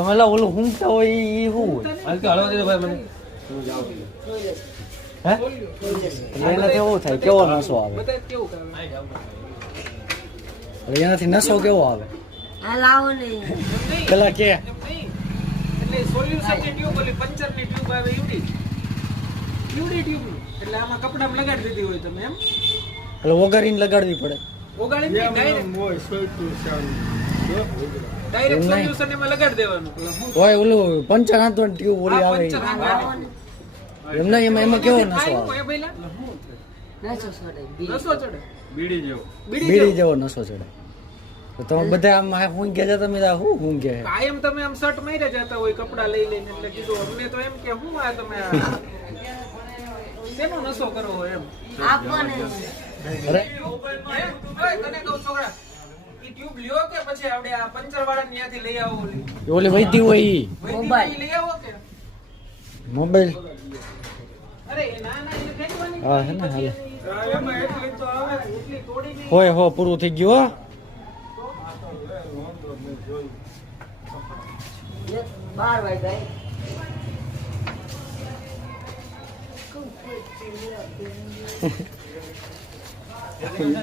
તમે લા ઓલું હુંકતા હોય ઈ શું હોય? હાલ કે હળવા દે ભાઈ મને હું જાઉં હે એટલે એનાથી એવું થાય કેવો નશો આવે? બધા કેવું કરે એટલે એનાથી નશો કેવો આવે? આ લાવો નહીં પેલા કે એમ નહીં એટલે સોલ્યુશન ની ટ્યુબ ઓલી પંચર ની ટ્યુબ આવે યુડી ટ્યુબ એટલે આમાં કપડામાં લગાડી દીધી હોય તમે એમ એટલે વગાડીને લગાડવી પડે. ઓગાળીને ડાયરેક્ટ સોલ્યુશન એમાં લગાડી દેવાનું હોય ઓલું પંચર હાથવાની ટ્યુબ ઓલી આવે ઈ. પંચર હાંકવાની. એમને એમાં કેવો નશો થાય આવે? હું એ ભઈલા નસો છોડે રસો ચડે બીડી જેવો બીડી જેવો નશો ચડે. તો તમે બધા આમ હું ગયા તમે શું હું ગયા? કાયમ તમે આમ શર્ટ માર્યા જતા હોય કપડા લઈ લઈને એટલે કીધું અમને તો એમ કે હું આ તમે શેનો નશો કરો હોય એમ આપોને અરે ઓય તને કહું છોકરા ઈ ટ્યુબ લ્યો કે પછી આપણે આ પંચર વાળા ન્યાથી લઈ આવો ઓલી ઓલી વૈધી હોય ઈ મોબાઈલ લઈ આવો કે મોબાઈલ. અરે ના એને ફેંકવાની હા હે ને હાલે એમાં એટલી તો આવે એટલી તોડી નહીં હોય હો પૂરું થઈ ગયું હો. 12 વાગ્યા